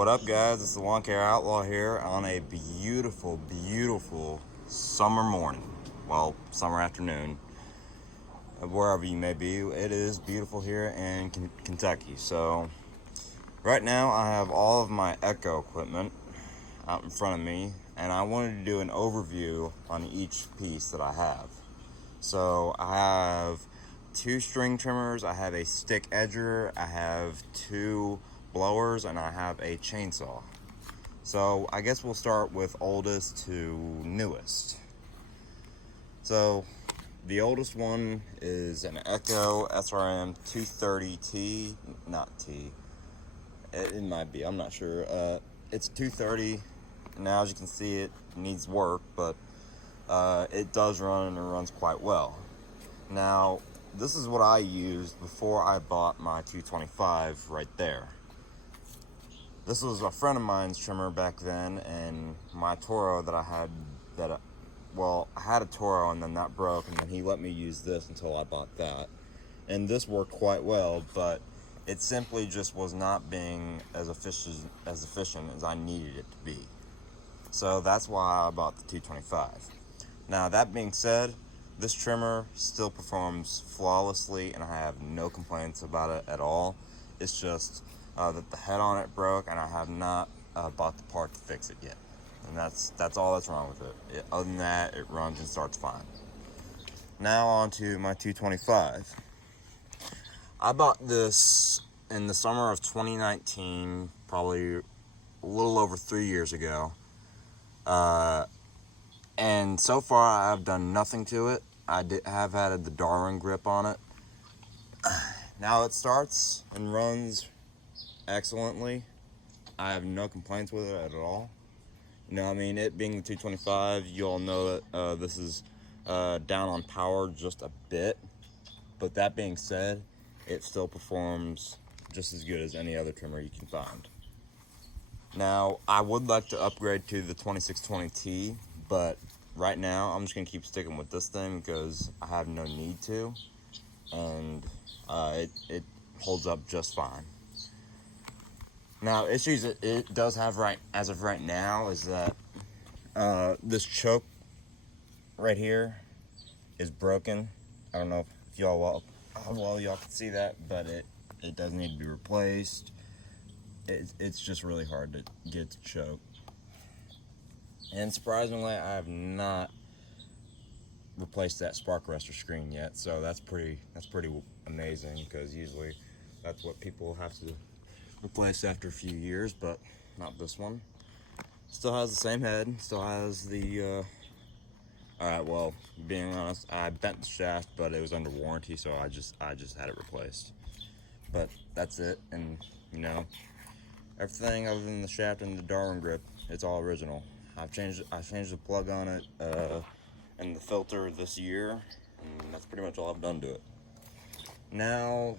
What up, guys? It's the Lawn Care Outlaw here on a beautiful, beautiful summer morning. Well, summer afternoon. Wherever you may be, it is beautiful here in Kentucky. So, right now I have all of my Echo equipment out in front of me, and I wanted to do an overview on each piece that I have. So, I have 2 string trimmers, I have a stick edger, I have 2 blowers, and I have a chainsaw. So I guess we'll start with oldest to newest. So the oldest one is an Echo SRM 230T, not T. It might be, I'm not sure. It's 230. Now, as you can see, it needs work, but it does run, and it runs quite well. Now, this is what I used before I bought my 225 right there. This was a friend of mine's trimmer back then, and my Toro that I had, I had a Toro and then that broke, and then he let me use this until I bought that. And this worked quite well, but it simply just was not being as efficient as I needed it to be. So that's why I bought the 225. Now, that being said, this trimmer still performs flawlessly, and I have no complaints about it at all. It's just that the head on it broke, and I have not bought the part to fix it yet. And that's all that's wrong with it. Other than that, it runs and starts fine. Now on to my 225. I bought this in the summer of 2019, probably a little over 3 years ago. And so far, I've done nothing to it. I have added the Darwin grip on it. Now it starts and runs excellently. I have no complaints with it at all. You know, I mean, it being the 225, you all know that this is down on power just a bit. But that being said, it still performs just as good as any other trimmer you can find. Now, I would like to upgrade to the 2620T, but right now I'm just going to keep sticking with this thing because I have no need to. And it holds up just fine. Now, issues it does have as of right now is that this choke right here is broken. I don't know if y'all can see that, but it does need to be replaced. It's just really hard to get to choke. And surprisingly, I have not replaced that spark arrestor screen yet, so that's pretty amazing, because usually that's what people have to replace after a few years, but not this one. Still has the same head, still has the alright, well, being honest, I bent the shaft, but it was under warranty, so I just had it replaced. But that's it. And you know, everything other than the shaft and the Darwin grip, it's all original. I changed the plug on it and the filter this year, and that's pretty much all I've done to it. Now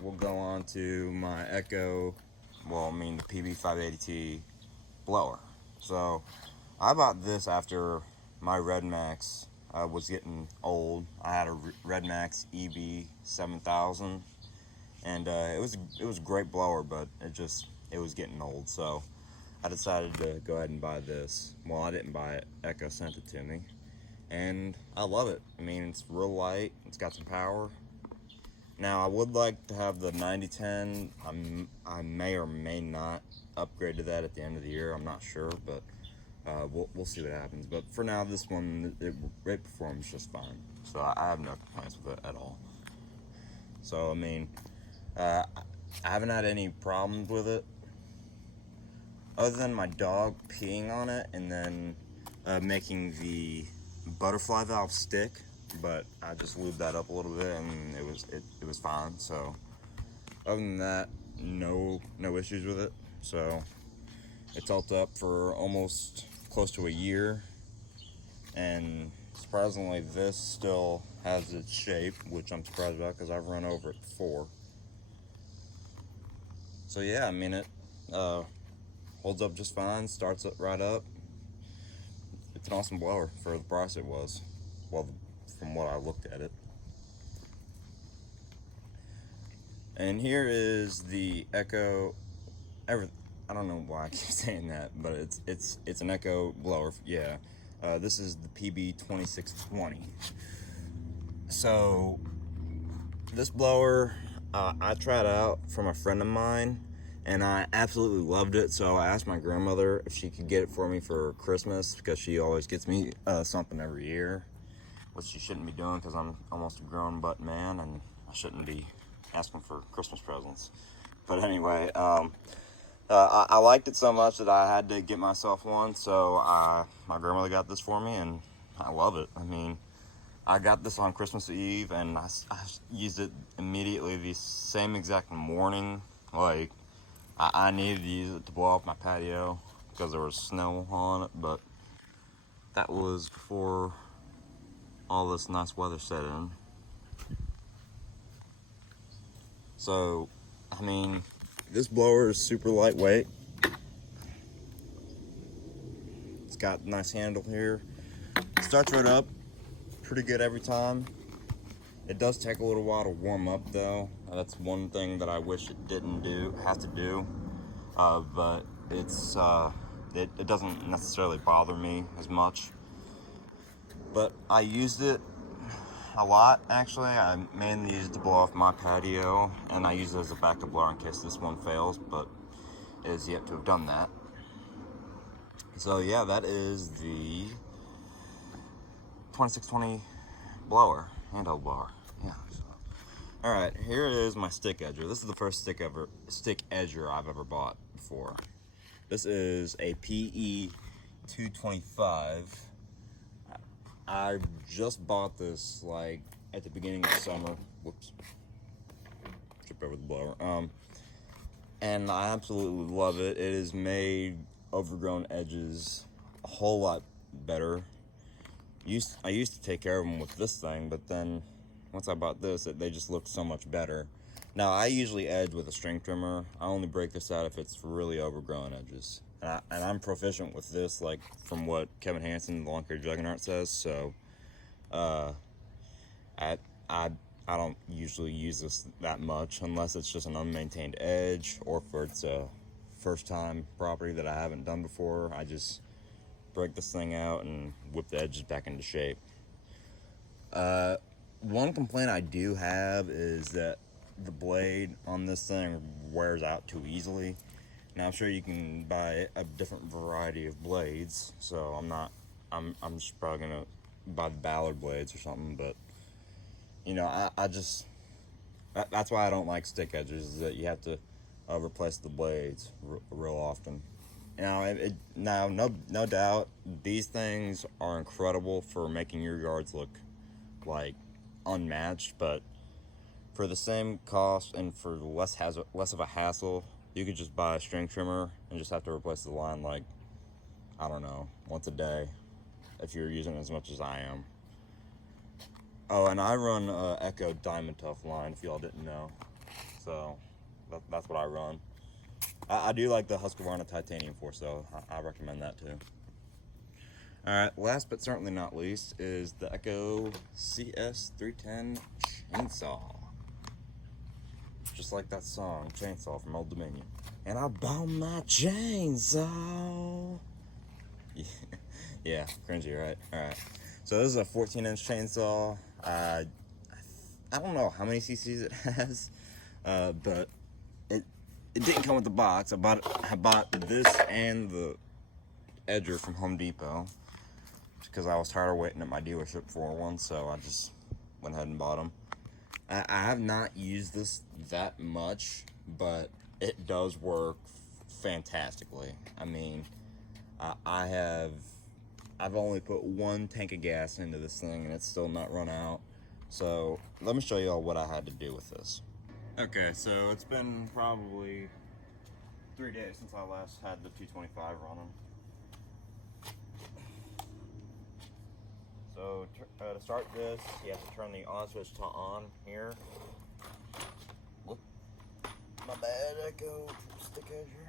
we'll go on to my Echo, the PB580T blower. So I bought this after my Red Max was getting old. I had a Red Max EB 7000, and it was a great blower, but it was getting old. So I decided to go ahead and buy this. Well, I didn't buy it. Echo sent it to me, and I love it. I mean, it's real light. It's got some power. Now, I would like to have the 9010. I may or may not upgrade to that at the end of the year. I'm not sure, but we'll see what happens. But for now, this one, it performs just fine. So I have no complaints with it at all. So, I mean, I haven't had any problems with it, other than my dog peeing on it and then making the butterfly valve stick. But I just lubed that up a little bit, and it was fine. So other than that, no issues with it. So it's held up for almost close to a year, and surprisingly, this still has its shape, which I'm surprised about because I've run over it before. So yeah, I mean, it holds up just fine, starts it right up. It's an awesome blower for the price it was. Well, from what I looked at it. And here is the Echo. I don't know why I keep saying that, but it's an Echo blower. Yeah, this is the PB 2620. So this blower, I tried out from a friend of mine, and I absolutely loved it. So I asked my grandmother if she could get it for me for Christmas, because she always gets me something every year, which she shouldn't be doing because I'm almost a grown butt man and I shouldn't be asking for Christmas presents. But anyway, I liked it so much that I had to get myself one. So my grandmother got this for me, and I love it. I mean, I got this on Christmas Eve, and I used it immediately the same exact morning. Like, I needed to use it to blow off my patio because there was snow on it, but that was before all this nice weather set in. So, I mean, this blower is super lightweight. It's got a nice handle here. It starts right up pretty good every time. It does take a little while to warm up though. That's one thing that I wish it didn't have to do. But it doesn't necessarily bother me as much. But I used it a lot, actually. I mainly used it to blow off my patio, and I use it as a backup blower in case this one fails, but it is yet to have done that. So yeah, that is the 2620 blower, handheld blower. Yeah. So. All right, here is my stick edger. This is the first stick edger I've ever bought before. This is a PE 225. I just bought this like at the beginning of summer. Whoops. Trip over the blower. And I absolutely love it. It has made overgrown edges a whole lot better. I used to take care of them with this thing, but then once I bought this, they just looked so much better. Now, I usually edge with a string trimmer. I only break this out if it's really overgrown edges. And I'm proficient with this, like from what Kevin Hansen, the Lawn Care Juggernaut, says. So, I don't usually use this that much unless it's just an unmaintained edge, or if it's a first-time property that I haven't done before. I just break this thing out and whip the edges back into shape. One complaint I do have is that the blade on this thing wears out too easily. Now, I'm sure you can buy a different variety of blades, so I'm just probably gonna buy the Ballard blades or something, but you know, that's why I don't like stick edgers, is that you have to replace the blades real often. Now, no doubt, these things are incredible for making your yards look like unmatched, but for the same cost and for less of a hassle, you could just buy a string trimmer and just have to replace the line, like, I don't know, once a day, if you're using it as much as I am. Oh, and I run Echo Diamond Tough line, if y'all didn't know. So that's what I run. I do like the Husqvarna Titanium Force, though. I recommend that too. Alright, last but certainly not least is the Echo CS310 chainsaw. Just like that song, Chainsaw, from Old Dominion. And I bought my chainsaw. Yeah, cringy, right? Alright. So this is a 14-inch chainsaw. I don't know how many cc's it has, but it didn't come with the box. I bought this and the edger from Home Depot because I was tired of waiting at my dealership for one, so I just went ahead and bought them. I have not used this that much, but it does work fantastically. I mean, I've only put one tank of gas into this thing and it's still not run out. So let me show you all what I had to do with this. Okay, so it's been probably 3 days since I last had the 225 running. So to start this, you have to turn the on switch to on here. Whoop. My bad, Echo stick edger.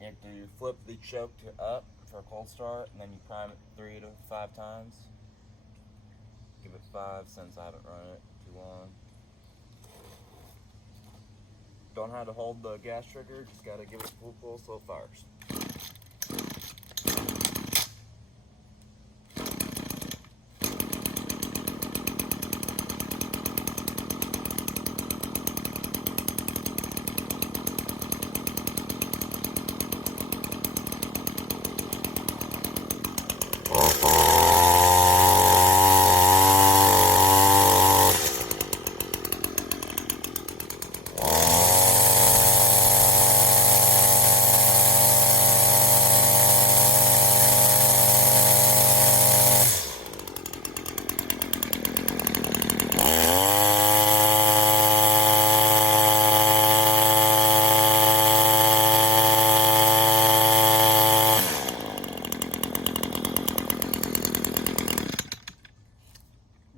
You have to flip the choke to up for a cold start, and then you prime it 3 to 5 times. Give it 5 since I haven't run it too long. Don't have to hold the gas trigger, just gotta give it a full pull so it fires.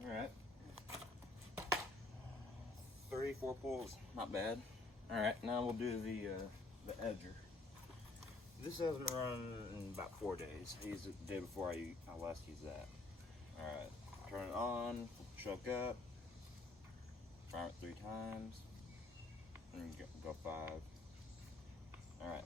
Alright. 34 pulls, not bad. Alright, now we'll do the edger. This hasn't run in about 4 days. I used it the day before I last used that. Alright, turn it on, choke up, fire it 3 times, and go 5. Alright.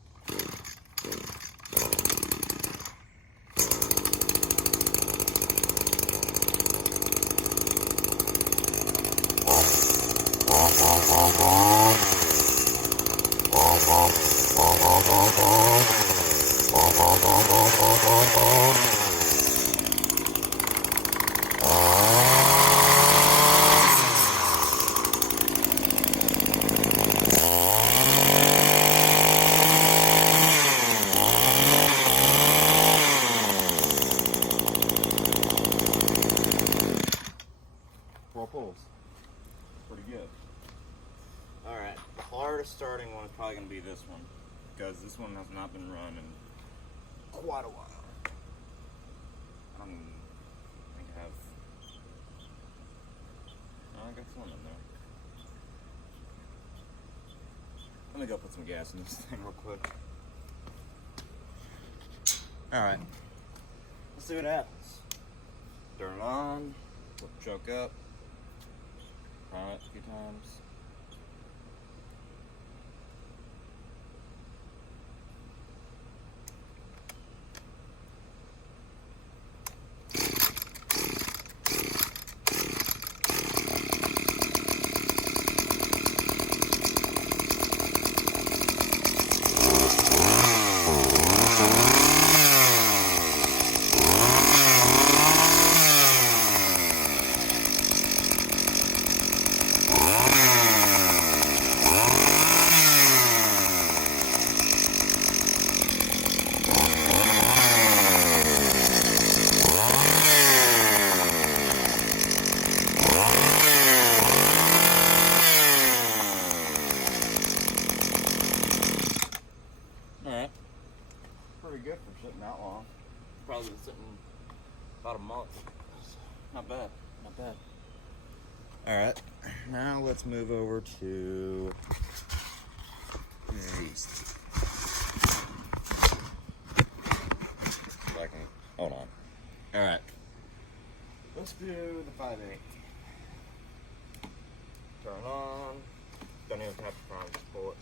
Pulls. Pretty good. Alright, the hardest starting one is probably going to be this one, because this one has not been run in quite a while. I think I have... Oh, I got some in there. Let me go put some gas in this thing real quick. Alright, let's see what happens. Turn it on, choke up. Try it a few times. Alright. Pretty good for sitting that long. Probably been sitting about a month. Not bad. Not bad. Alright. Now let's move over to these. So I can hold on. Alright. Let's do the 5/8. Turn on. Don't even have to prime, just pull it.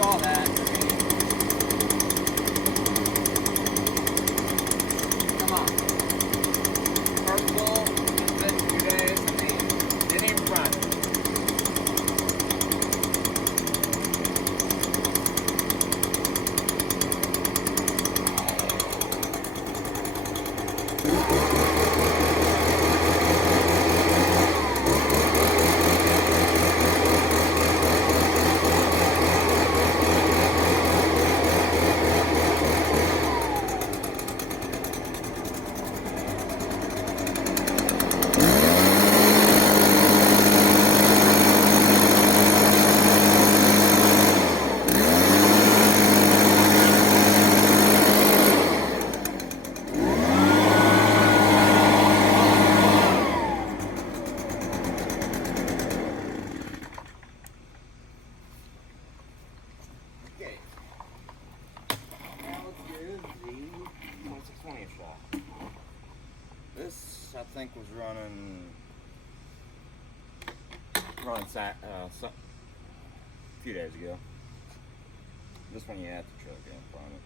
All that. Come on. First pull, just been 2 days. Didn't even prime it. This, I think, was running running a few days ago. This one you have to choke in front of it.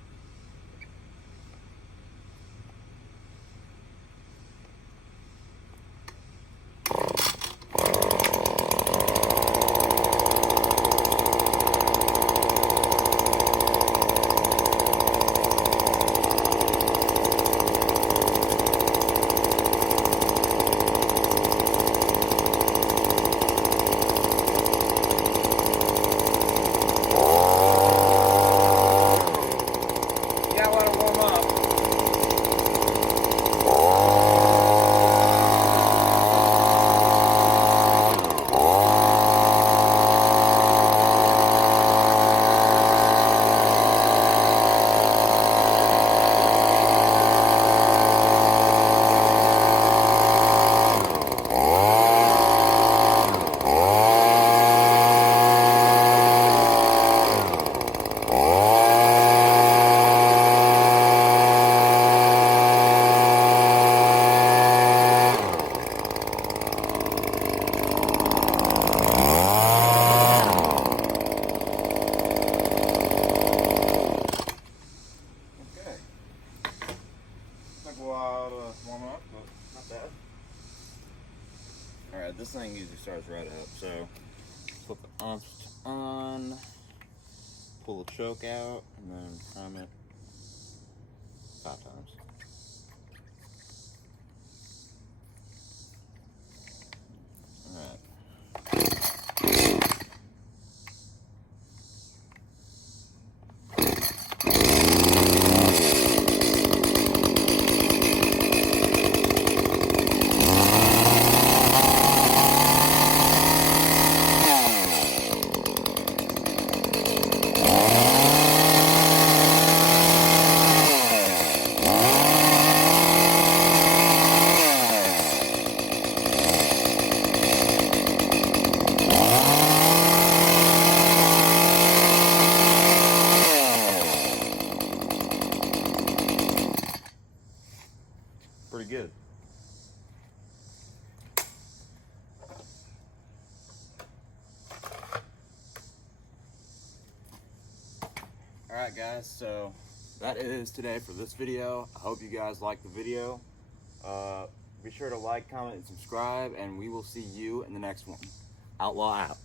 Warm up, but not bad. Alright, this thing usually starts right up, so flip it on, pull the choke out, and then prime it 5 times. Alright. Pretty good. Alright guys, so that is today for this video. I hope you guys liked the video. Be sure to like, comment, and subscribe, and we will see you in the next one. Outlaw out.